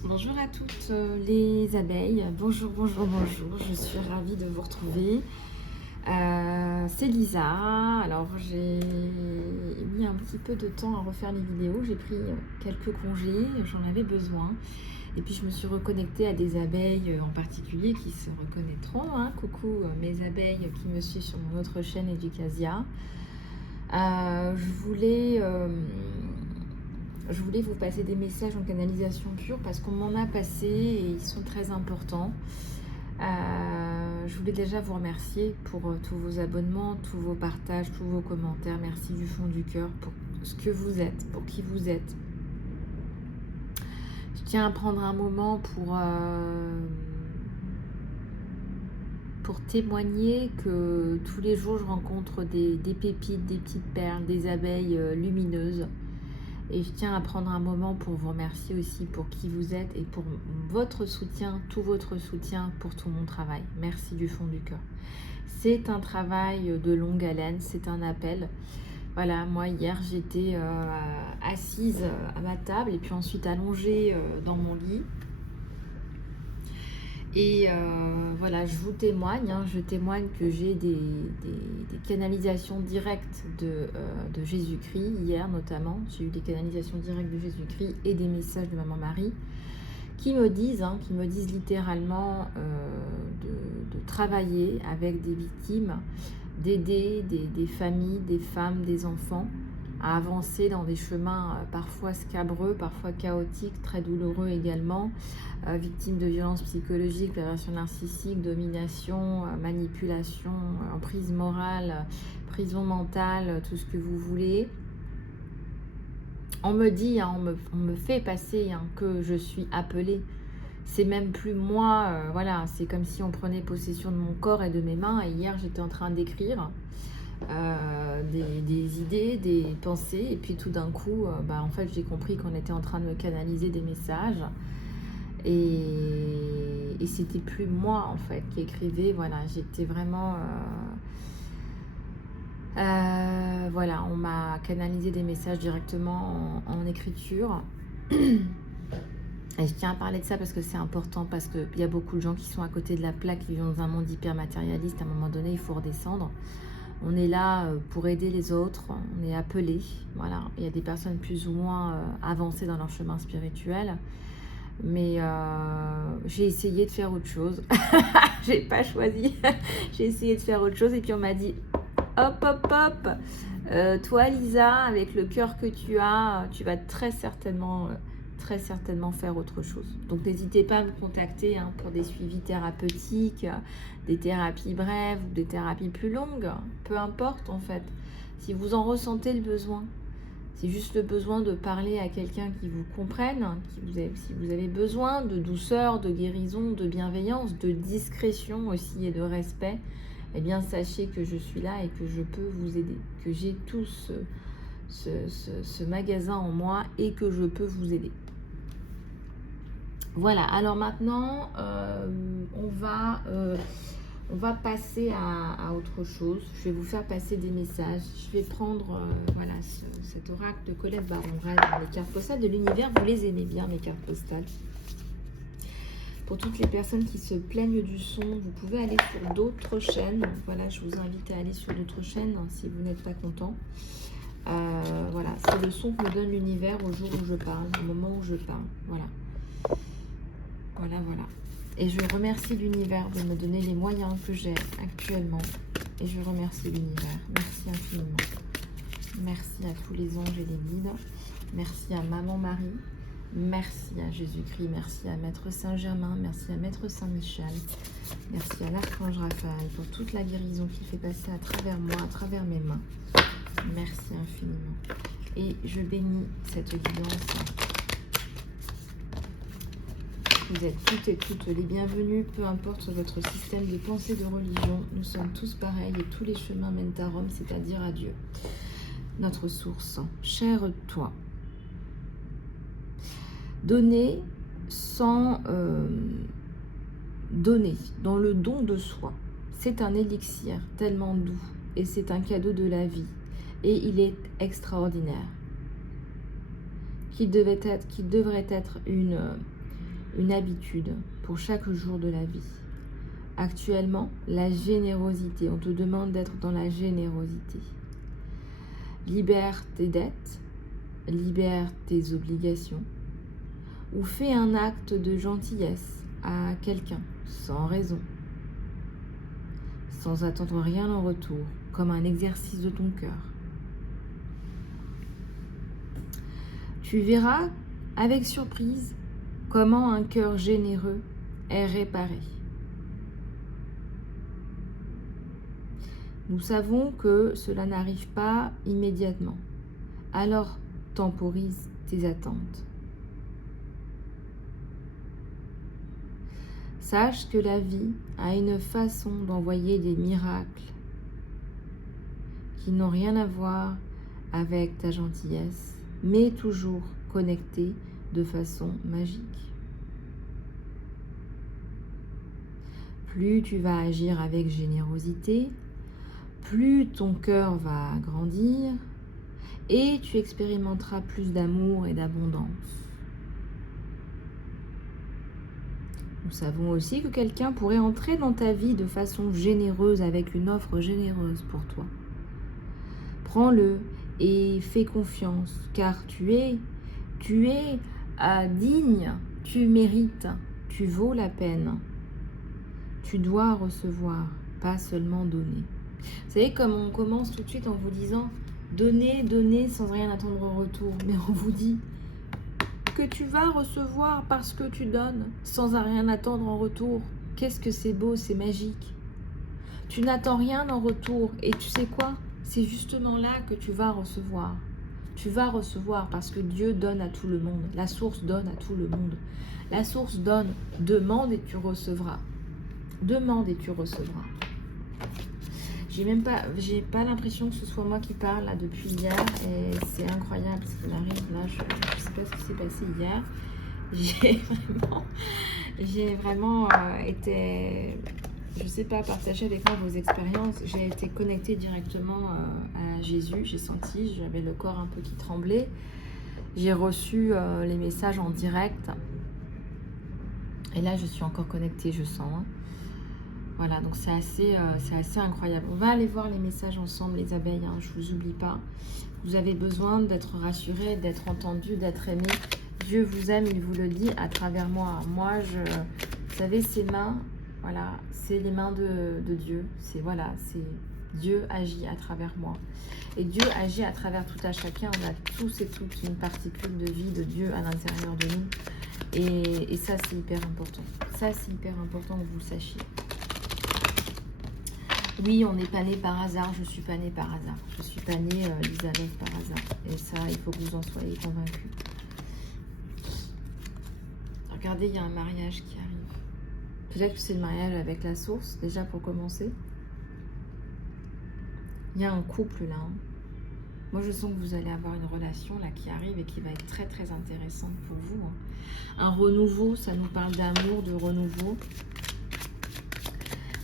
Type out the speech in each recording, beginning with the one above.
Bonjour à toutes les abeilles, bonjour, bonjour, bonjour, je suis ravie de vous retrouver. C'est Lisa. Alors j'ai mis un petit peu de temps à refaire les vidéos, j'ai pris quelques congés, j'en avais besoin. Et puis je me suis reconnectée à des abeilles en particulier qui se reconnaîtront, hein. Coucou mes abeilles qui me suivent sur mon autre chaîne Educasia. Je voulais vous passer des messages en canalisation pure parce qu'on m'en a passé et ils sont très importants. Je voulais déjà vous remercier pour tous vos abonnements, tous vos partages, tous vos commentaires. Merci du fond du cœur pour ce que vous êtes, pour qui vous êtes. Je tiens à prendre un moment pour témoigner que tous les jours je rencontre des pépites, des petites perles, des abeilles lumineuses. Et je tiens à prendre un moment pour vous remercier aussi pour qui vous êtes et pour votre soutien, tout votre soutien pour tout mon travail. Merci du fond du cœur. C'est un travail de longue haleine, c'est un appel. Voilà, moi hier j'étais assise à ma table et puis ensuite allongée dans mon lit. Et voilà, je vous témoigne, hein, je témoigne que j'ai des canalisations directes de Jésus-Christ. Hier notamment, j'ai eu des canalisations directes de Jésus-Christ et des messages de Maman Marie qui me disent littéralement de travailler avec des victimes, d'aider des familles, des femmes, des enfants à avancer dans des chemins parfois scabreux, parfois chaotiques, très douloureux également, victimes de violences psychologiques, perversion narcissique, domination, manipulation, emprise morale, prison mentale, tout ce que vous voulez. On me dit, hein, on me fait passer que je suis appelée. C'est même plus moi, voilà, c'est comme si on prenait possession de mon corps et de mes mains. Et hier, j'étais en train d'écrire des idées, des pensées. Et puis tout d'un coup, en fait, j'ai compris qu'on était en train de me canaliser des messages. Et c'était plus moi, en fait, qui écrivais. Voilà, j'étais vraiment... voilà, on m'a canalisé des messages directement en écriture. Et je tiens à parler de ça parce que c'est important, parce qu'il y a beaucoup de gens qui sont à côté de la plaque, qui vivent dans un monde hyper matérialiste. À un moment donné, il faut redescendre. On est là pour aider les autres, on est appelé. Voilà, il y a des personnes plus ou moins avancées dans leur chemin spirituel. Mais j'ai essayé de faire autre chose. J'ai pas choisi. J'ai essayé de faire autre chose et puis on m'a dit hop, hop, hop. Toi, Lisa, avec le cœur que tu as, tu vas très certainement faire autre chose. Donc n'hésitez pas à me contacter pour des suivis thérapeutiques, des thérapies brèves ou des thérapies plus longues, peu importe en fait. Si vous en ressentez le besoin, c'est juste le besoin de parler à quelqu'un qui vous comprenne, si vous avez besoin de douceur, de guérison, de bienveillance, de discrétion aussi et de respect, eh bien sachez que je suis là et que je peux vous aider, que j'ai tout ce magasin en moi et que je peux vous aider. Voilà, alors maintenant, on va passer à autre chose. Je vais vous faire passer des messages. Je vais prendre voilà, cet oracle de Colette Baron-Rennes, les cartes postales de l'univers. Vous les aimez bien, mes cartes postales. Pour toutes les personnes qui se plaignent du son, vous pouvez aller sur d'autres chaînes. Voilà, je vous invite à aller sur d'autres chaînes si vous n'êtes pas content. Voilà, c'est le son que me donne l'univers au jour où je parle, au moment où je parle. Voilà. Voilà, voilà. Et je remercie l'univers de me donner les moyens que j'ai actuellement. Et je remercie l'univers. Merci infiniment. Merci à tous les anges et les guides. Merci à Maman Marie. Merci à Jésus-Christ. Merci à Maître Saint-Germain. Merci à Maître Saint-Michel. Merci à l'Archange Raphaël pour toute la guérison qu'il fait passer à travers moi, à travers mes mains. Merci infiniment. Et je bénis cette guidance. Vous êtes toutes et toutes les bienvenues, peu importe votre système de pensée, de religion. Nous sommes tous pareils et tous les chemins mènent à Rome, c'est-à-dire à Dieu. Notre source, chère toi. Donner sans donner, dans le don de soi. C'est un élixir tellement doux et c'est un cadeau de la vie. Et il est extraordinaire. Qu'il devrait être une habitude pour chaque jour de la vie. Actuellement, la générosité. On te demande d'être dans la générosité. Libère tes dettes, libère tes obligations, ou fais un acte de gentillesse à quelqu'un, sans raison, sans attendre rien en retour, comme un exercice de ton cœur. Tu verras avec surprise comment un cœur généreux est réparé. Nous savons que cela n'arrive pas immédiatement. Alors, temporise tes attentes. Sache que la vie a une façon d'envoyer des miracles qui n'ont rien à voir avec ta gentillesse, mais toujours connectés de façon magique. Plus tu vas agir avec générosité, plus ton cœur va grandir et tu expérimenteras plus d'amour et d'abondance. Nous savons aussi que quelqu'un pourrait entrer dans ta vie de façon généreuse avec une offre généreuse pour toi. Prends-le et fais confiance car tu es digne, tu mérites, tu vaux la peine. Tu dois recevoir, pas seulement donner. Vous savez, comme on commence tout de suite en vous disant donner, donner sans rien attendre en retour. Mais on vous dit que tu vas recevoir parce que tu donnes sans rien attendre en retour. Qu'est-ce que c'est beau, c'est magique. Tu n'attends rien en retour et tu sais quoi? C'est justement là que tu vas recevoir. Tu vas recevoir parce que Dieu donne à tout le monde. La source donne à tout le monde. La source donne. Demande et tu recevras. Demande et tu recevras. J'ai pas l'impression que ce soit moi qui parle là depuis hier et c'est incroyable ce qui m'arrive là. Je sais pas ce qui s'est passé hier. J'ai vraiment été, je sais pas, partagé avec moi vos expériences. J'ai été connectée directement à Jésus. J'ai senti, j'avais le corps un peu qui tremblait. J'ai reçu les messages en direct. Et là, je suis encore connectée, je sens. Hein. Voilà, donc c'est assez incroyable. On va aller voir les messages ensemble, les abeilles, hein, je ne vous oublie pas. Vous avez besoin d'être rassuré, d'être entendu, d'être aimé. Dieu vous aime, il vous le dit à travers moi. Moi, vous savez, ces mains, voilà, c'est les mains de Dieu. C'est Dieu agit à travers moi. Et Dieu agit à travers tout à chacun. On a tous et toutes une particule de vie de Dieu à l'intérieur de nous. Et ça, c'est hyper important. Ça, c'est hyper important que vous le sachiez. Oui, on n'est pas né par hasard, je ne suis pas née par hasard. Je ne suis pas née Elisabeth par hasard. Et ça, il faut que vous en soyez convaincus. Regardez, il y a un mariage qui arrive. Peut-être que c'est le mariage avec la source, déjà pour commencer. Il y a un couple là. Hein. Moi, je sens que vous allez avoir une relation là qui arrive et qui va être très très intéressante pour vous. Hein. Un renouveau, ça nous parle d'amour, de renouveau.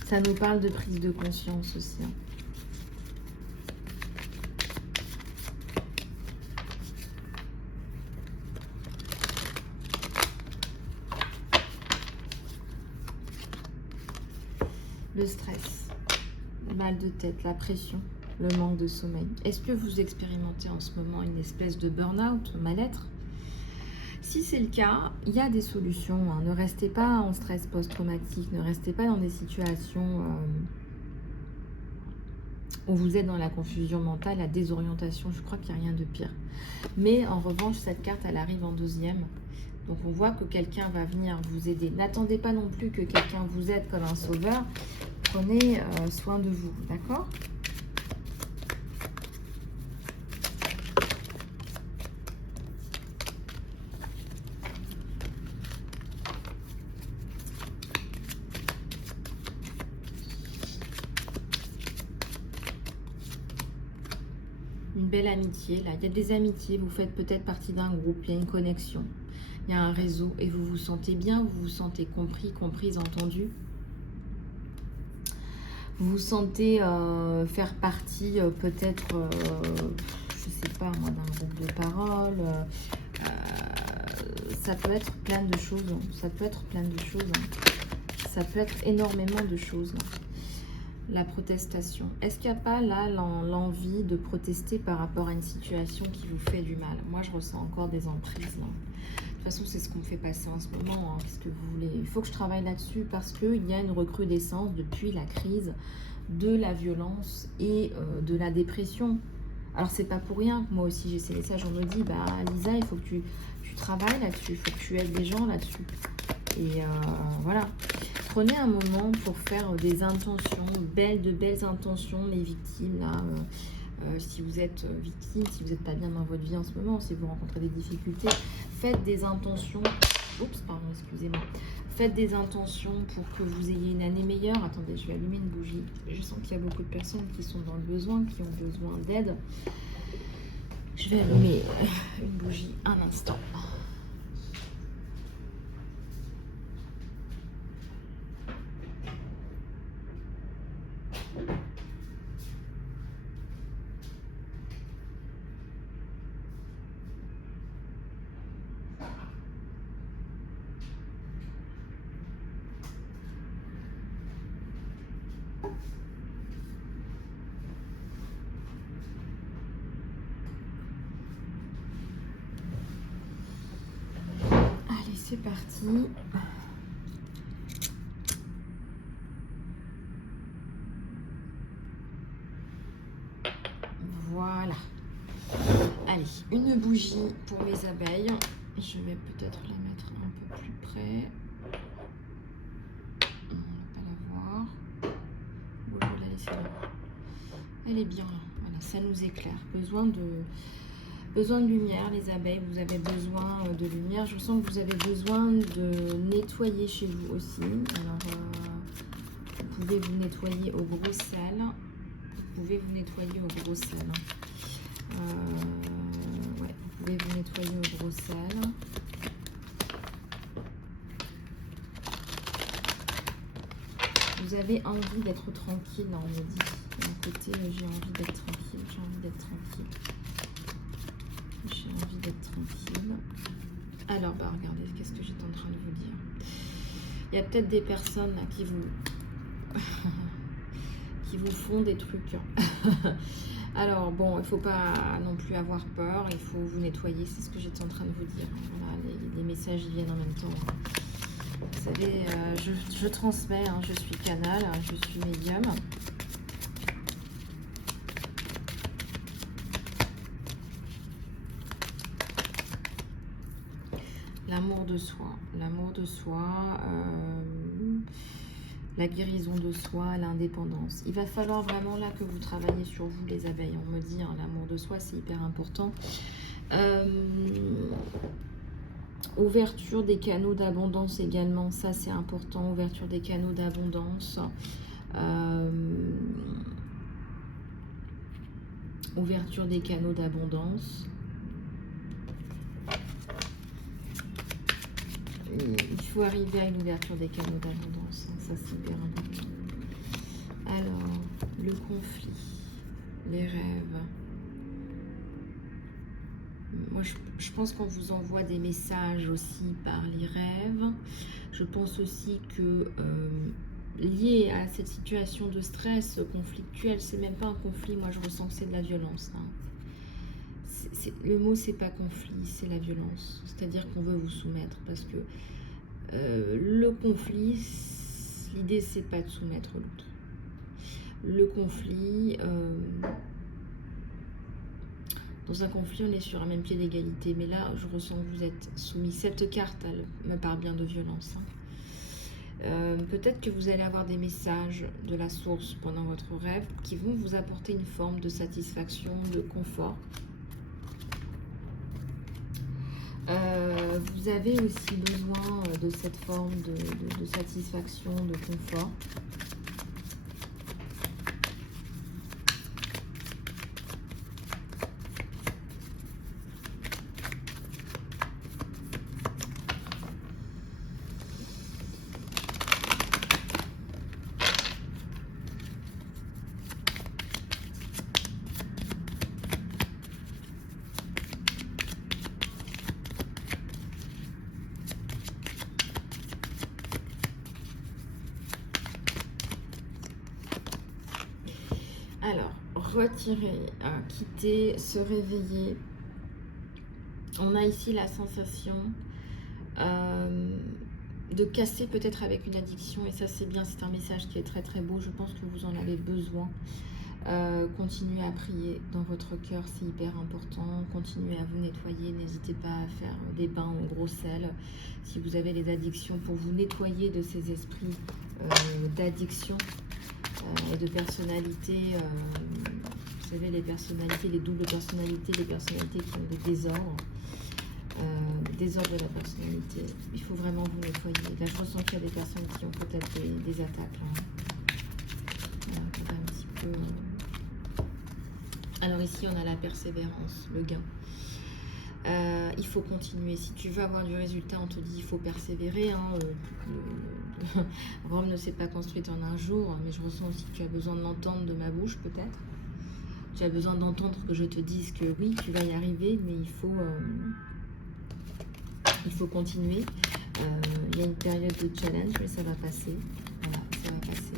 Ça nous parle de prise de conscience aussi. Hein. Le stress, le mal de tête, la pression, le manque de sommeil. Est-ce que vous expérimentez en ce moment une espèce de burn-out, mal-être? Si c'est le cas, il y a des solutions. Hein. Ne restez pas en stress post-traumatique, ne restez pas dans des situations où vous êtes dans la confusion mentale, la désorientation. Je crois qu'il n'y a rien de pire. Mais en revanche, cette carte, elle arrive en deuxième. Donc on voit que quelqu'un va venir vous aider. N'attendez pas non plus que quelqu'un vous aide comme un sauveur. Prenez soin de vous, d'accord ? Une belle amitié, là. Il y a des amitiés, vous faites peut-être partie d'un groupe, il y a une connexion, il y a un réseau et vous vous sentez bien, vous vous sentez compris, comprise, entendu. Vous vous sentez faire partie peut-être, je sais pas moi, d'un groupe de parole, ça peut être plein de choses. Ça peut être plein de choses. Ça peut être énormément de choses. La protestation. Est-ce qu'il n'y a pas là l'envie de protester par rapport à une situation qui vous fait du mal? Moi, je ressens encore des emprises. Là. De toute façon, c'est ce qu'on me fait passer en ce moment. Qu'est-ce que vous voulez? Il faut que je travaille là-dessus parce qu'il y a une recrudescence depuis la crise de la violence et de la dépression. Alors, c'est pas pour rien que moi aussi j'ai ces messages. On me dit, bah Lisa, il faut que tu travailles là-dessus. Il faut que tu aides des gens là-dessus. Et voilà. Prenez un moment pour faire des intentions, de belles intentions, les victimes, là. Si vous êtes victime, si vous n'êtes pas bien dans votre vie en ce moment, si vous rencontrez des difficultés, faites des intentions. Oups, pardon, excusez-moi. Faites des intentions pour que vous ayez une année meilleure. Attendez, je vais allumer une bougie. Je sens qu'il y a beaucoup de personnes qui sont dans le besoin, qui ont besoin d'aide. Je vais allumer une bougie un instant. C'est parti. Voilà. Allez, une bougie pour mes abeilles. Je vais peut-être la mettre un peu plus près. On ne va pas la voir. Bon, je vais la laisser là. Elle est bien là. Voilà, ça nous éclaire. Besoin de lumière, les abeilles. Vous avez besoin de lumière. Je sens que vous avez besoin de nettoyer chez vous aussi. Alors, vous pouvez vous nettoyer au gros sel. Vous pouvez vous nettoyer au gros sel. Ouais, vous pouvez vous nettoyer au gros sel. Vous avez envie d'être tranquille, on me dit. D'un côté, j'ai envie d'être tranquille, j'ai envie d'être tranquille. J'ai envie d'être tranquille. Alors, bah regardez, qu'est-ce que j'étais en train de vous dire. Il y a peut-être des personnes là, qui vous font des trucs. Alors, bon, il ne faut pas non plus avoir peur. Il faut vous nettoyer, c'est ce que j'étais en train de vous dire. Voilà, les messages ils viennent en même temps. Vous savez, je transmets, hein, je suis canal, je suis médium. L'amour de soi, la guérison de soi, l'indépendance. Il va falloir vraiment là que vous travaillez sur vous, les abeilles. On me dit, hein, l'amour de soi, c'est hyper important. Ouverture des canaux d'abondance également, ça c'est important. Ouverture des canaux d'abondance. Ouverture des canaux d'abondance. Il faut arriver à une ouverture des canaux d'abondance. Ça, c'est hyper important. Alors, le conflit, les rêves. Moi, je pense qu'on vous envoie des messages aussi par les rêves. Je pense aussi que lié à cette situation de stress conflictuel, c'est même pas un conflit. Moi, je ressens que c'est de la violence. Hein. Le mot, c'est pas conflit, c'est la violence. C'est-à-dire qu'on veut vous soumettre parce que le conflit, l'idée, c'est pas de soumettre l'autre. Le conflit, dans un conflit, on est sur un même pied d'égalité. Mais là, je ressens que vous êtes soumis. Cette carte, elle me parle bien de violence. Hein. Peut-être que vous allez avoir des messages de la source pendant votre rêve qui vont vous apporter une forme de satisfaction, de confort. Vous avez aussi besoin de cette forme de satisfaction, de confort. retirer, quitter, se réveiller. On a ici la sensation de casser peut-être avec une addiction, et ça c'est bien, c'est un message qui est très très beau, je pense que vous en avez besoin. Continuez à prier dans votre cœur, c'est hyper important. Continuez à vous nettoyer, n'hésitez pas à faire des bains au gros sel si vous avez des addictions, pour vous nettoyer de ces esprits d'addiction et de personnalité. Vous savez, les personnalités, les doubles personnalités, les personnalités qui ont des désordres. Désordre de la personnalité, il faut vraiment vous nettoyer. Là je ressens qu'il y a des personnes qui ont peut-être des attaques là. Voilà, un petit peu. Alors ici on a la persévérance, le gain. Il faut continuer. Si tu veux avoir du résultat, on te dit il faut persévérer, hein. Rome ne s'est pas construite en un jour, mais je ressens aussi que tu as besoin de l'entendre de ma bouche peut-être. Tu as besoin d'entendre que je te dise que oui, tu vas y arriver, mais il faut continuer. Il y a une période de challenge, mais ça va passer. Voilà, ça va passer.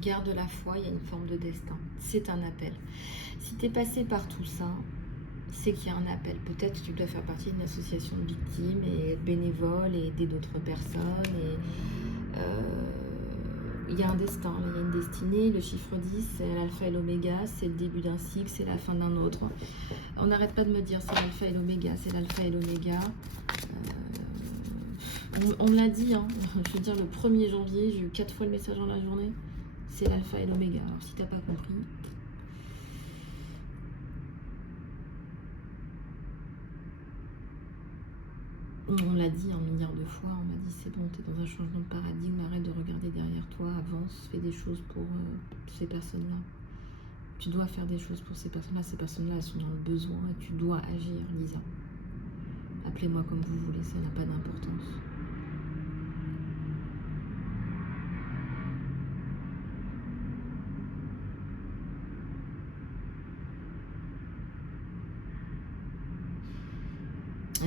Garde la foi, il y a une forme de destin. C'est un appel. Si tu es passé par tout ça, c'est qu'il y a un appel. Peut-être que tu dois faire partie d'une association de victimes et être bénévole et aider d'autres personnes. Et, il y a un destin, il y a une destinée. Le chiffre 10, c'est l'alpha et l'oméga, c'est le début d'un cycle, c'est la fin d'un autre. On n'arrête pas de me dire c'est l'alpha et l'oméga, c'est l'alpha et l'oméga. On me l'a dit, hein. Je veux dire, le 1er janvier, j'ai eu 4 fois le message dans la journée. C'est l'alpha et l'oméga. Alors si tu n'as pas compris, on l'a dit un milliard de fois, on m'a dit c'est bon, tu es dans un changement de paradigme, arrête de regarder derrière toi, avance, fais des choses pour ces personnes-là. Tu dois faire des choses pour ces personnes-là, elles sont dans le besoin et tu dois agir, Lisa. Appelez-moi comme vous voulez, ça n'a pas d'importance.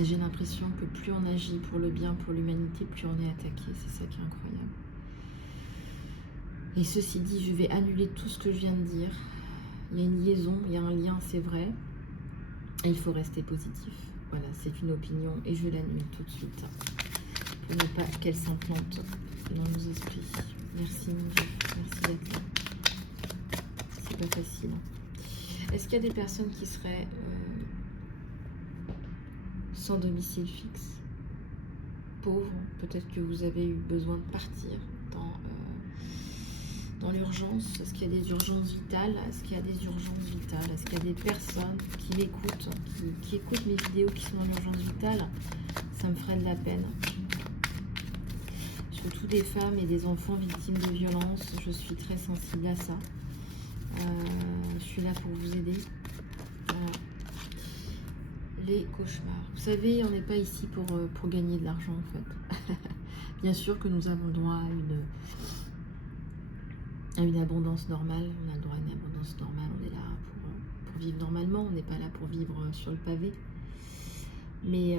J'ai l'impression que plus on agit pour le bien, pour l'humanité, plus on est attaqué. C'est ça qui est incroyable. Et ceci dit, je vais annuler tout ce que je viens de dire. Il y a une liaison, il y a un lien, c'est vrai. Et il faut rester positif. Voilà, c'est une opinion et je l'annule tout de suite. Pour ne pas qu'elle s'implante dans nos esprits. Merci mon Dieu, merci d'être là. C'est pas facile. Est-ce qu'il y a des personnes qui seraient sans domicile fixe, pauvres? Peut-être que vous avez eu besoin de partir dans l'urgence. Est-ce qu'il y a des urgences vitales? Est-ce qu'il y a des urgences vitales? Est-ce qu'il y a des personnes qui m'écoutent, qui écoutent mes vidéos, qui sont dans l'urgence vitale? Ça me ferait de la peine. Surtout des femmes et des enfants victimes de violences. Je suis très sensible à ça. Je suis là pour vous aider. Voilà. Les cauchemars. Vous savez, on n'est pas ici pour gagner de l'argent en fait. Bien sûr que nous avons le droit à une abondance normale. On a le droit à une abondance normale. On est là pour vivre normalement. On n'est pas là pour vivre sur le pavé. Mais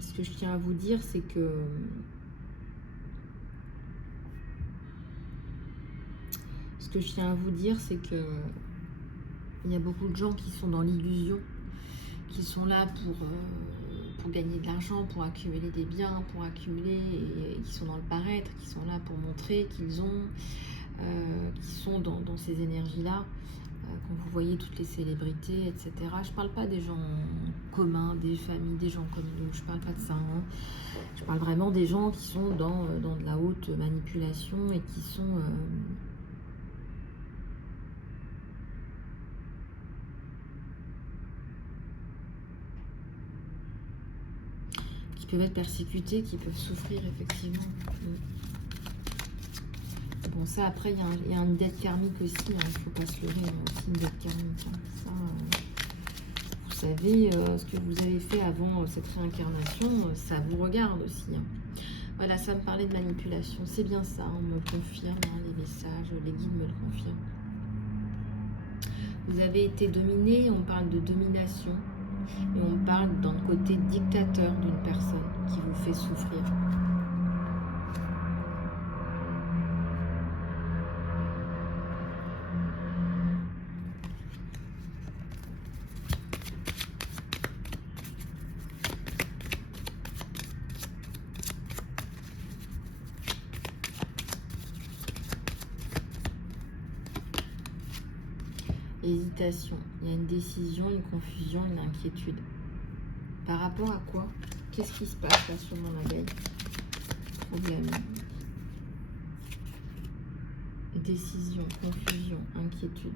ce que je tiens à vous dire, c'est que il y a beaucoup de gens qui sont dans l'illusion, qui sont là pour gagner de l'argent, pour accumuler des biens, pour accumuler, et qui sont dans le paraître, qui sont là pour montrer qu'ils ont, qui sont dans ces énergies-là. Quand vous voyez toutes les célébrités, etc. Je ne parle pas des gens communs, des familles, des gens comme nous, je ne parle pas de ça. Hein. Je parle vraiment des gens qui sont dans de la haute manipulation et qui sont... qui peuvent être persécutés, qui peuvent souffrir effectivement. Bon, ça après, il y a une dette karmique aussi, il ne faut pas se leurrer, il y a aussi une dette karmique. Hein. Ça, vous savez, ce que vous avez fait avant cette réincarnation, ça vous regarde aussi. Hein. Voilà, ça me parlait de manipulation. C'est bien ça, on me confirme, hein, les messages, les guides me le confirment. Vous avez été dominé, on parle de domination. Et on parle d'un côté dictateur d'une personne qui vous fait souffrir. Hésitation, il y a une décision, une confusion, une inquiétude. Par rapport à quoi? Qu'est-ce qui se passe là sur mon abeille? Problème. Décision, confusion, inquiétude.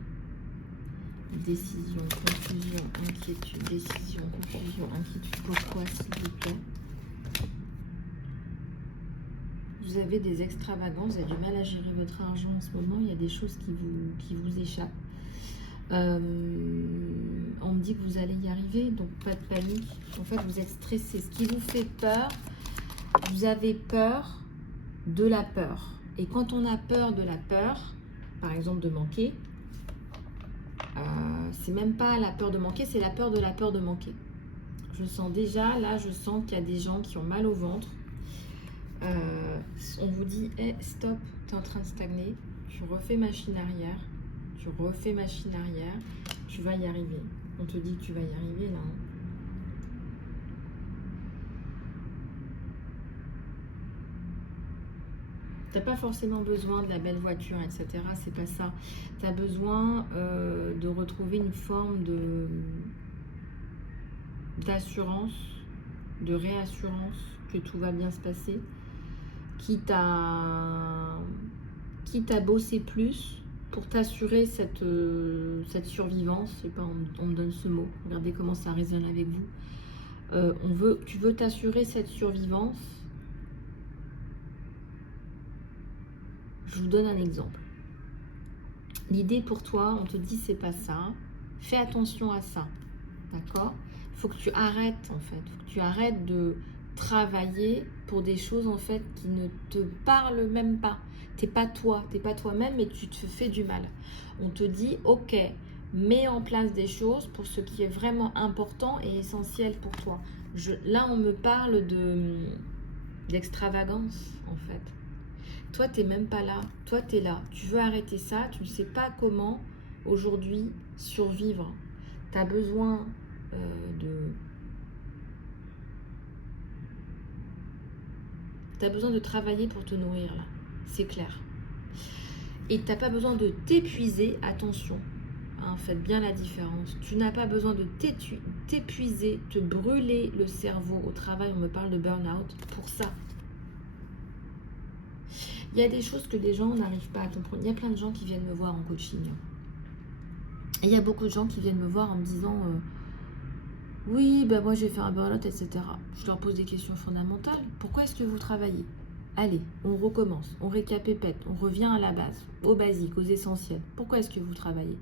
Décision, confusion, inquiétude. Décision, confusion, inquiétude. Pourquoi, s'il vous plaît? Vous avez des extravagances, vous avez du mal à gérer votre argent en ce moment. Il y a des choses qui vous échappent. On me dit que vous allez y arriver, donc pas de panique. En fait, vous êtes stressé. Ce qui vous fait peur, vous avez peur de la peur. Et quand on a peur de la peur, par exemple de manquer, c'est même pas la peur de manquer, c'est la peur de manquer. Je sens déjà, là, je sens qu'il y a des gens qui ont mal au ventre. On vous dit, hey, stop, tu es en train de stagner, tu refais machine arrière. Tu refais machine arrière, tu vas y arriver. On te dit que tu vas y arriver là. Tu n'as pas forcément besoin de la belle voiture, etc. C'est pas ça. Tu as besoin de retrouver une forme d'assurance, de réassurance que tout va bien se passer. Quitte à bosser plus pour t'assurer cette survivance. Je sais pas, on me donne ce mot. Regardez comment ça résonne avec vous. Tu veux t'assurer cette survivance. Je vous donne un exemple. L'idée pour toi, on te dit c'est pas ça. Fais attention à ça. D'accord? Il faut que tu arrêtes en fait. Il faut que tu arrêtes de travailler pour des choses en fait qui ne te parlent même pas. T'es pas toi-même, mais tu te fais du mal. On te dit, ok, mets en place des choses pour ce qui est vraiment important et essentiel pour toi. Là, on me parle d'extravagance, en fait. Toi, t'es même pas là. Toi, t'es là. Tu veux arrêter ça. Tu ne sais pas comment, aujourd'hui, survivre. Tu as besoin T'as besoin de travailler pour te nourrir, là. C'est clair. Et tu n'as pas besoin de t'épuiser, attention, hein, faites bien la différence. Tu n'as pas besoin de t'épuiser, te brûler le cerveau au travail, on me parle de burn-out, pour ça. Il y a des choses que des gens n'arrivent pas à comprendre. Il y a plein de gens qui viennent me voir en coaching. Et il y a beaucoup de gens qui viennent me voir en me disant oui, ben moi j'ai fait un burn-out, etc. Je leur pose des questions fondamentales. Pourquoi est-ce que vous travaillez? Allez, on recommence, on récapépète, on revient à la base, aux basiques, aux essentiels. Pourquoi est-ce que vous travaillez?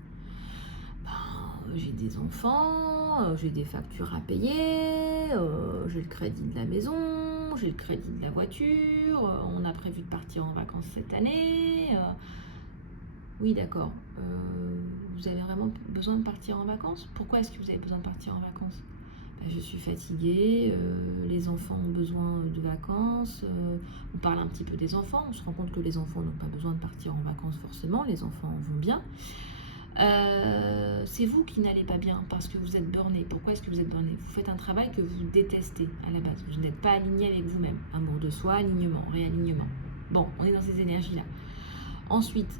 J'ai des enfants, j'ai des factures à payer, j'ai le crédit de la maison, j'ai le crédit de la voiture, on a prévu de partir en vacances cette année. Oui, d'accord. Vous avez vraiment besoin de partir en vacances? Pourquoi est-ce que vous avez besoin de partir en vacances? Je suis fatiguée, les enfants ont besoin de vacances, on parle un petit peu des enfants, on se rend compte que les enfants n'ont pas besoin de partir en vacances forcément, les enfants vont bien. C'est vous qui n'allez pas bien parce que vous êtes burné. Pourquoi est-ce que vous êtes burné? Vous faites un travail que vous détestez à la base, vous n'êtes pas aligné avec vous-même. Amour de soi, alignement, réalignement. Bon, on est dans ces énergies-là. Ensuite,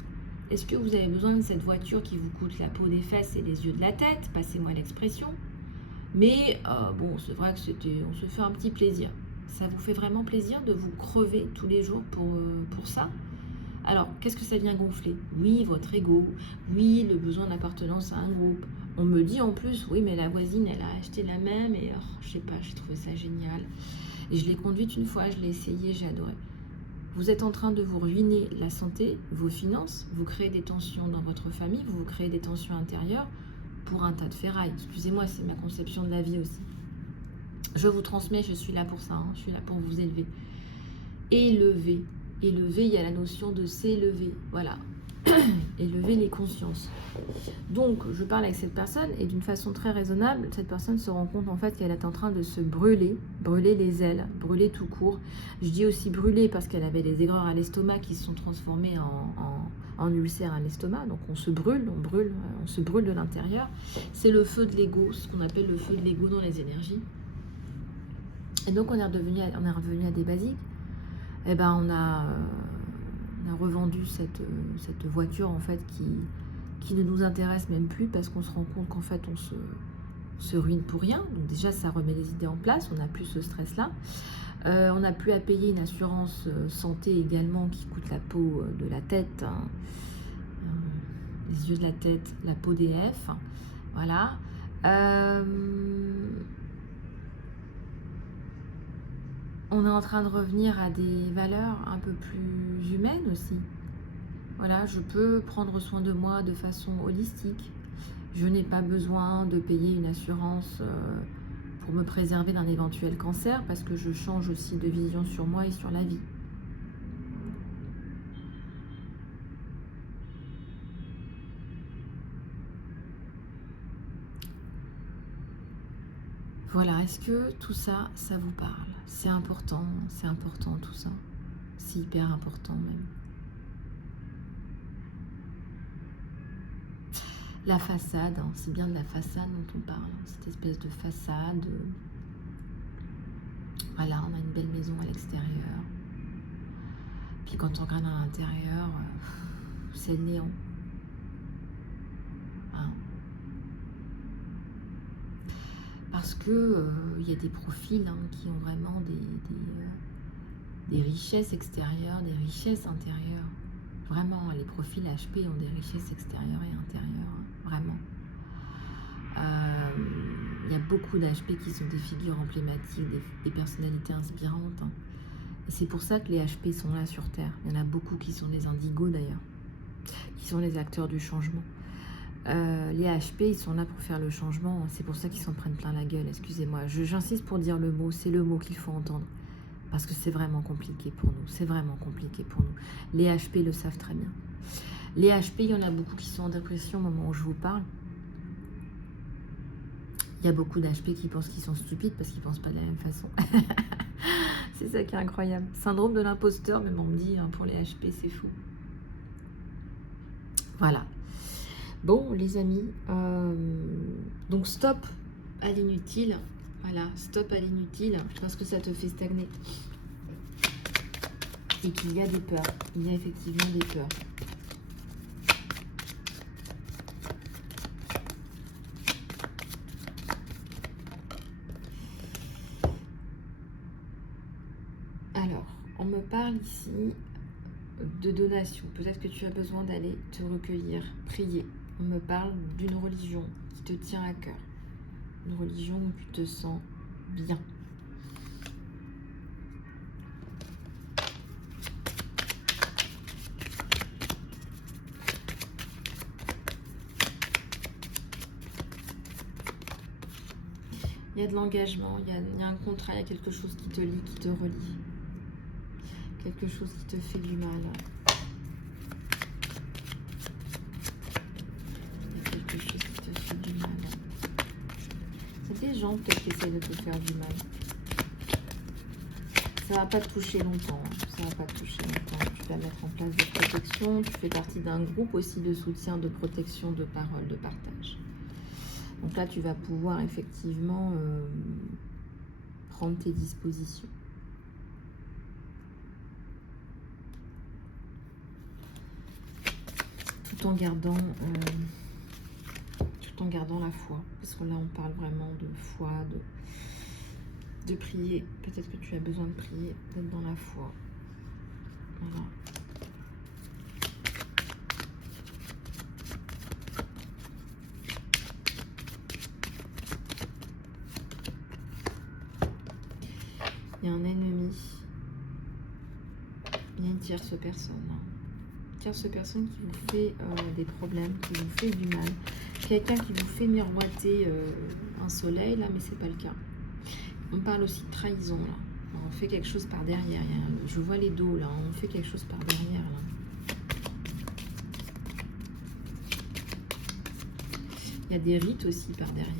est-ce que vous avez besoin de cette voiture qui vous coûte la peau des fesses et les yeux de la tête? Passez-moi l'expression. Mais bon, c'est vrai que on se fait un petit plaisir. Ça vous fait vraiment plaisir de vous crever tous les jours pour ça? Alors, qu'est-ce que ça vient gonfler? Oui, votre ego. Oui, le besoin d'appartenance à un groupe. On me dit en plus, oui, mais la voisine, elle a acheté la même et je sais pas, j'ai trouvé ça génial. Et je l'ai conduite une fois, je l'ai essayé, j'ai adoré. Vous êtes en train de vous ruiner la santé, vos finances, vous créez des tensions dans votre famille, vous créez des tensions intérieures pour un tas de ferrailles. Excusez-moi, c'est ma conception de la vie aussi. Je vous transmets, je suis là pour ça, hein, je suis là pour vous élever. élever. Élever, il y a la notion de s'élever. Voilà. Élever les consciences. Donc, je parle avec cette personne et d'une façon très raisonnable, cette personne se rend compte en fait qu'elle est en train de se brûler, brûler les ailes, brûler tout court. Je dis aussi brûler parce qu'elle avait des aigreurs à l'estomac qui se sont transformées en ulcères à l'estomac. Donc, on se brûle, on se brûle de l'intérieur. C'est le feu de l'ego, ce qu'on appelle le feu de l'ego dans les énergies. Et donc, on est revenu à des basiques. Eh ben, on a revendu cette voiture en fait qui ne nous intéresse même plus parce qu'on se rend compte qu'en fait on se ruine pour rien. Donc déjà ça remet les idées en place, on n'a plus ce stress là. On n'a plus à payer une assurance santé également qui coûte la peau de la tête, hein. Les yeux de la tête, la peau DF, voilà. On est en train de revenir à des valeurs un peu plus humaines aussi. Voilà, je peux prendre soin de moi de façon holistique. Je n'ai pas besoin de payer une assurance pour me préserver d'un éventuel cancer parce que je change aussi de vision sur moi et sur la vie. Voilà, est-ce que tout ça, ça vous parle? C'est important tout ça. C'est hyper important même. La façade, hein, c'est bien de la façade dont on parle, hein, cette espèce de façade. Voilà, on a une belle maison à l'extérieur. Puis quand on regarde à l'intérieur, c'est le néant. Hein. Parce que y a des profils hein, qui ont vraiment des richesses extérieures, des richesses intérieures. Vraiment, les profils HP ont des richesses extérieures et intérieures, hein, vraiment. Il y a beaucoup d'HP qui sont des figures emblématiques, des personnalités inspirantes. Hein. Et c'est pour ça que les HP sont là sur Terre. Il y en a beaucoup qui sont des indigos d'ailleurs, qui sont les acteurs du changement. Les HP, ils sont là pour faire le changement. C'est pour ça qu'ils s'en prennent plein la gueule, excusez-moi. J'insiste pour dire le mot, c'est le mot qu'il faut entendre. Parce que c'est vraiment compliqué pour nous. C'est vraiment compliqué pour nous. Les HP le savent très bien. Les HP, il y en a beaucoup qui sont en dépression au moment où je vous parle. Il y a beaucoup d'HP qui pensent qu'ils sont stupides parce qu'ils ne pensent pas de la même façon. C'est ça qui est incroyable. Syndrome de l'imposteur, même on me dit, hein, pour les HP, c'est fou. Voilà. Bon, les amis, donc stop à l'inutile. Voilà, stop à l'inutile, parce que ça te fait stagner. Et qu'il y a des peurs. Il y a effectivement des peurs. Alors, on me parle ici de donation. Peut-être que tu as besoin d'aller te recueillir, prier. On me parle d'une religion qui te tient à cœur. Une religion où tu te sens bien. Il y a de l'engagement, il y a un contrat, il y a quelque chose qui te lie, qui te relie. Quelque chose qui te fait du mal. Il y a quelque chose qui te fait du mal. C'est des gens peut-être qui essayent de te faire du mal. Ça va pas te toucher longtemps. Hein. Ça va pas te toucher longtemps. Tu vas mettre en place des protections. Tu fais partie d'un groupe aussi de soutien, de protection, de parole, de partage. Donc là, tu vas pouvoir effectivement prendre tes dispositions. Tout en gardant la foi, parce que là on parle vraiment de foi, de prier. Peut-être que tu as besoin de prier, d'être dans la foi. Voilà. Il y a un ennemi, il y a une tierce personne. Tierce personne qui vous fait des problèmes, qui vous fait du mal. Quelqu'un qui vous fait miroiter un soleil, là, mais c'est pas le cas. On parle aussi de trahison, là. On fait quelque chose par derrière. Je vois les dos là. On fait quelque chose par derrière là. Il y a des rites aussi par derrière.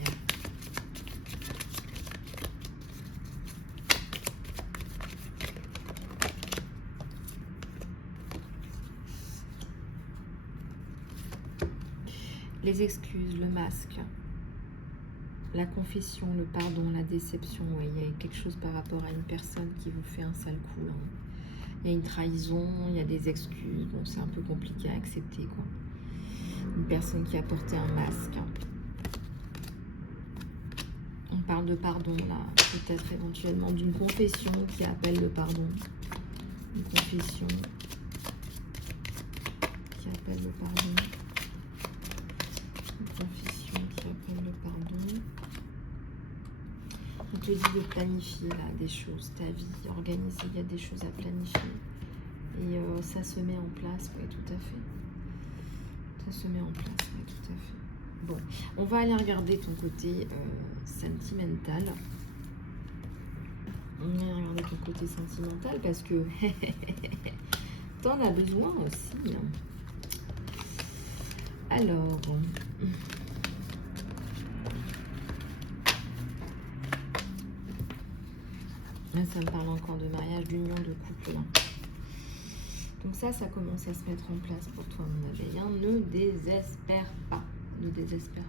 Les excuses, le masque, la confession, le pardon, la déception. Ouais, il y a quelque chose par rapport à une personne qui vous fait un sale coup. Là. Il y a une trahison, il y a des excuses. Bon, c'est un peu compliqué à accepter, quoi. Une personne qui a porté un masque. On parle de pardon, là. Peut-être éventuellement d'une confession qui appelle le pardon. Une confession qui appelle le pardon. Confession qui appelle le pardon. On te dit de planifier là, des choses, ta vie, organiser, il y a des choses à planifier. Et ça se met en place, oui, tout à fait. Ça se met en place, oui, tout à fait. Bon, on va aller regarder ton côté sentimental. On va aller regarder ton côté sentimental parce que t'en as besoin aussi. Alors... Là, ça me parle encore de mariage, d'union, de couple. Là. Donc ça commence à se mettre en place pour toi, mon abeille. Hein. Ne désespère pas. Ne désespère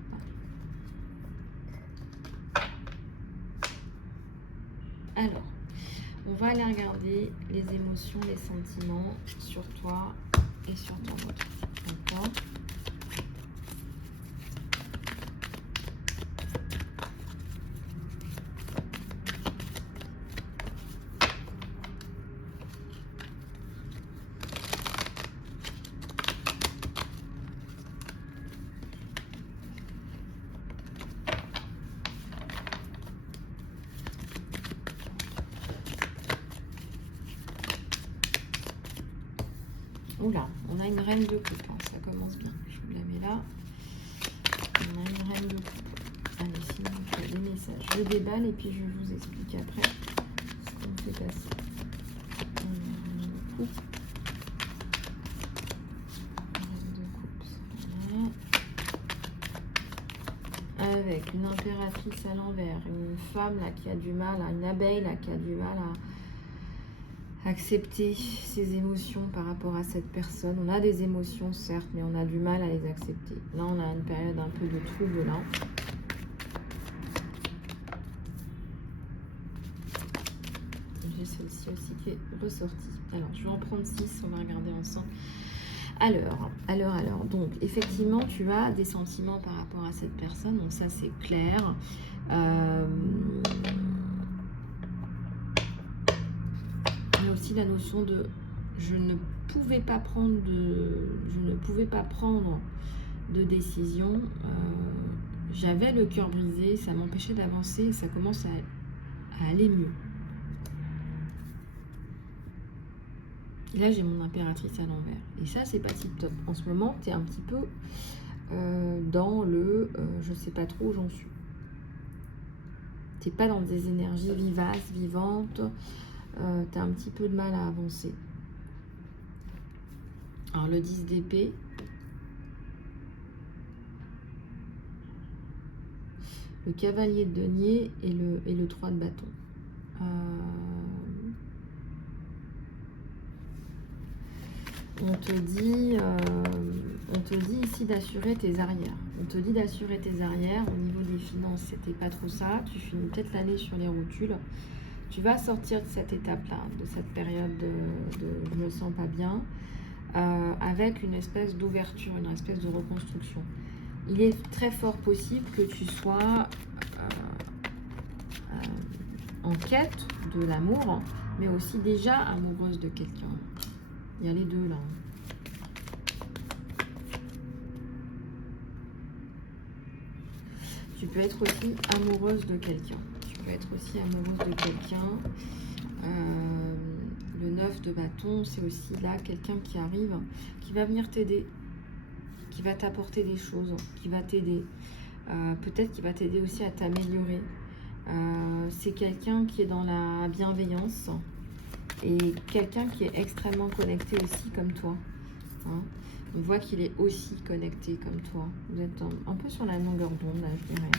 pas. Alors, on va aller regarder les émotions, les sentiments sur toi et sur ton autre. D'accord ? Oula, on a une reine de coupe, hein, ça commence bien. Je vous la mets là. On a une reine de coupe. Allez, sinon, il y a des messages. Je déballe et puis je vous explique après ce qu'on fait passer. On a une reine de coupe. Reine de coupe, voilà. Avec une impératrice à l'envers, une femme là qui a du mal, une abeille là qui a du mal à accepter ses émotions par rapport à cette personne. On a des émotions certes, mais on a du mal à les accepter. Là, on a une période un peu de trouble là. J'ai celle-ci aussi qui est ressortie. Alors, je vais en prendre 6, on va regarder ensemble. Alors. Donc, effectivement, tu as des sentiments par rapport à cette personne. Donc, ça, c'est clair. Il y a aussi la notion de je ne pouvais pas prendre de décision. J'avais le cœur brisé, ça m'empêchait d'avancer et ça commence à aller mieux. Et là, j'ai mon impératrice à l'envers. Et ça, c'est pas tip top. En ce moment, tu es un petit peu dans le je sais pas trop où j'en suis. Tu n'es pas dans des énergies vivaces, vivantes. Tu as un petit peu de mal à avancer. Alors, le 10 d'épée. Le cavalier de denier et le 3 de bâton. On te dit ici d'assurer tes arrières. On te dit d'assurer tes arrières. Au niveau des finances, c'était pas trop ça. Tu finis peut-être l'année sur les rotules. Tu vas sortir de cette étape-là, de cette période de je me sens pas bien, avec une espèce d'ouverture, une espèce de reconstruction. Il est très fort possible que tu sois en quête de l'amour, mais aussi déjà amoureuse de quelqu'un. Il y a les deux là. Tu peux être aussi amoureuse de quelqu'un. Le 9 de bâton, c'est aussi là quelqu'un qui arrive, qui va venir t'aider, qui va t'apporter des choses, qui va t'aider. Peut-être qu'il va t'aider aussi à t'améliorer. C'est quelqu'un qui est dans la bienveillance et quelqu'un qui est extrêmement connecté aussi comme toi. Hein. On voit qu'il est aussi connecté comme toi. Vous êtes un peu sur la longueur d'onde, là, je dirais.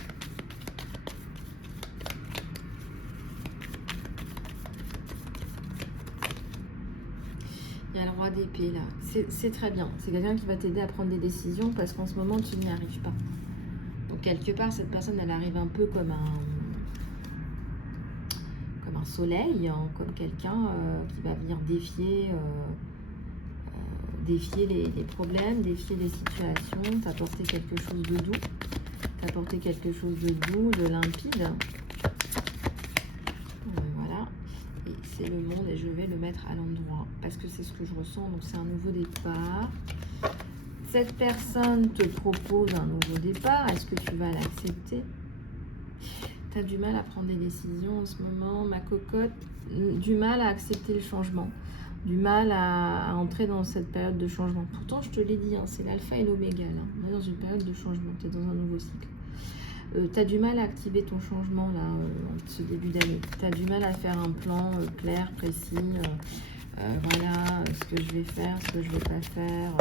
Il y a le roi d'épée là. C'est très bien. C'est quelqu'un qui va t'aider à prendre des décisions parce qu'en ce moment, tu n'y arrives pas. Donc, quelque part, cette personne, elle arrive un peu comme un soleil, hein, comme quelqu'un qui va venir défier les problèmes, défier les situations, t'apporter quelque chose de doux, t'apporter quelque chose de doux, de limpide. Voilà. Et c'est le monde et je vais le mettre à l'endroit parce que c'est ce que je ressens. Donc c'est un nouveau départ. Cette personne te propose un nouveau départ. Est-ce que tu vas l'accepter? Tu as du mal à prendre des décisions en ce moment, ma cocotte. Du mal à accepter le changement. Du mal à entrer dans cette période de changement. Pourtant, je te l'ai dit, hein, c'est l'alpha et l'oméga. On est dans une période de changement. Tu es dans un nouveau cycle. Tu as du mal à activer ton changement là, en ce début d'année. Tu as du mal à faire un plan clair, précis. Voilà ce que je vais faire, ce que je ne vais pas faire.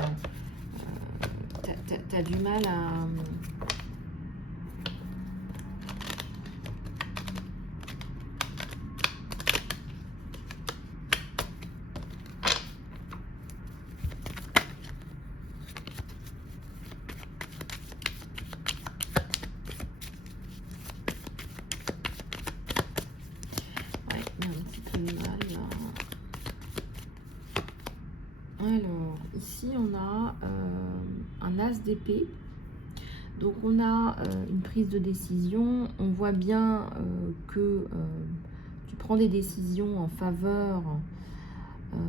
Tu as du mal à... Ouais, il y a un petit peu de mal là. Alors, ici on a un as d'épée. Donc on a une prise de décision. On voit bien que tu prends des décisions en faveur,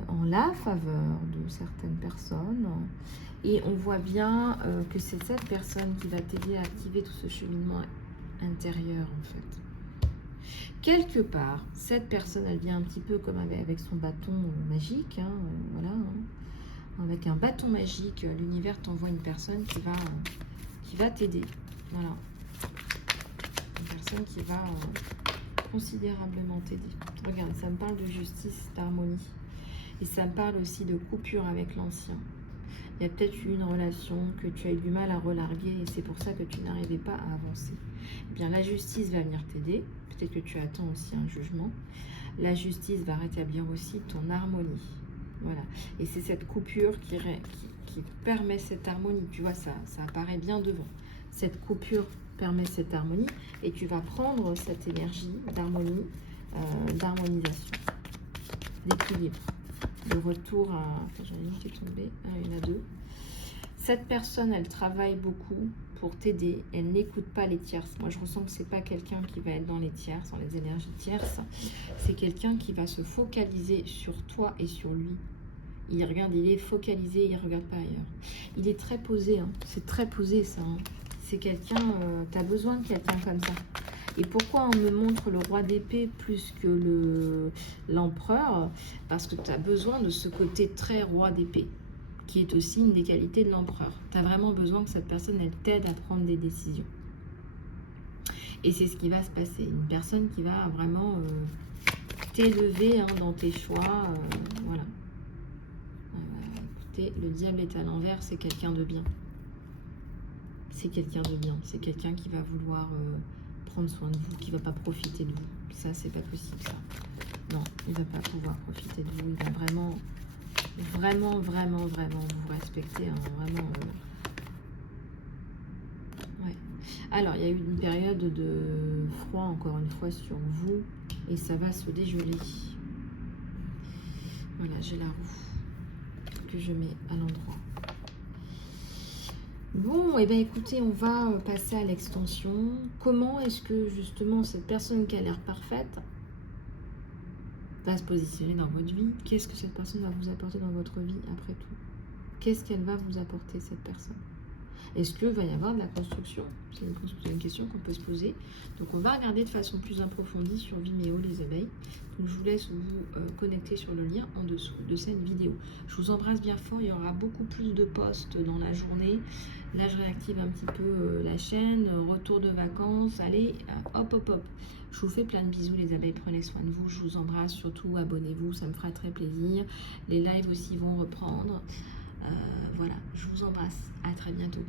en la faveur de certaines personnes. Et on voit bien que c'est cette personne qui va t'aider à activer tout ce cheminement intérieur en fait. Quelque part, cette personne, elle vient un petit peu comme avec son bâton magique, hein, voilà, hein. Avec un bâton magique, l'univers t'envoie une personne qui va t'aider, voilà, une personne qui va considérablement t'aider. Regarde, ça me parle de justice, d'harmonie, et ça me parle aussi de coupure avec l'ancien. Il y a peut-être eu une relation que tu as eu du mal à relarguer et c'est pour ça que tu n'arrivais pas à avancer. Eh bien, la justice va venir t'aider. Peut-être que tu attends aussi un jugement. La justice va rétablir aussi ton harmonie. Voilà. Et c'est cette coupure qui permet cette harmonie. Tu vois, ça apparaît bien devant. Cette coupure permet cette harmonie et tu vas prendre cette énergie d'harmonie, d'harmonisation, d'équilibre. De retour à... Attends, j'en ai une qui est tombée. Ah, il y en a deux. Cette personne, elle travaille beaucoup pour t'aider. Elle n'écoute pas les tierces. Moi, je ressens que c'est pas quelqu'un qui va être dans les tierces, dans les énergies tierces. C'est quelqu'un qui va se focaliser sur toi et sur lui. Il regarde, il est focalisé, il ne regarde pas ailleurs. Il est très posé. Hein. C'est très posé, ça. Hein. C'est quelqu'un... tu as besoin de quelqu'un comme ça. Et pourquoi on me montre le roi d'épée plus que l'empereur? Parce que tu as besoin de ce côté très roi d'épée, qui est aussi une des qualités de l'empereur. Tu as vraiment besoin que cette personne, elle t'aide à prendre des décisions. Et c'est ce qui va se passer. Une personne qui va vraiment t'élever dans tes choix. Voilà. Écoutez, le diable est à l'envers, c'est quelqu'un de bien. C'est quelqu'un de bien. C'est quelqu'un qui va vouloir... prendre soin de vous, qui ne va pas profiter de vous. Ça, c'est pas possible, ça. Non, il ne va pas pouvoir profiter de vous. Il va vraiment vous respecter. Hein, vraiment. Ouais. Alors, il y a eu une période de froid, encore une fois, sur vous. Et ça va se dégeler. Voilà, j'ai la roue que je mets à l'endroit. Bon, et bien écoutez, on va passer à l'extension. Comment est-ce que justement cette personne qui a l'air parfaite va se positionner dans votre vie? Qu'est-ce que cette personne va vous apporter dans votre vie après tout? Qu'est-ce qu'elle va vous apporter, cette personne? Est-ce qu'il va y avoir de la construction? C'est une question qu'on peut se poser. Donc on va regarder de façon plus approfondie sur Vimeo les abeilles. Donc je vous laisse vous connecter sur le lien en dessous de cette vidéo. Je vous embrasse bien fort, il y aura beaucoup plus de posts dans la journée. Là je réactive un petit peu la chaîne, retour de vacances, allez, hop hop hop. Je vous fais plein de bisous les abeilles, prenez soin de vous, je vous embrasse, surtout abonnez-vous, ça me fera très plaisir. Les lives aussi vont reprendre. Voilà, je vous embrasse, à très bientôt.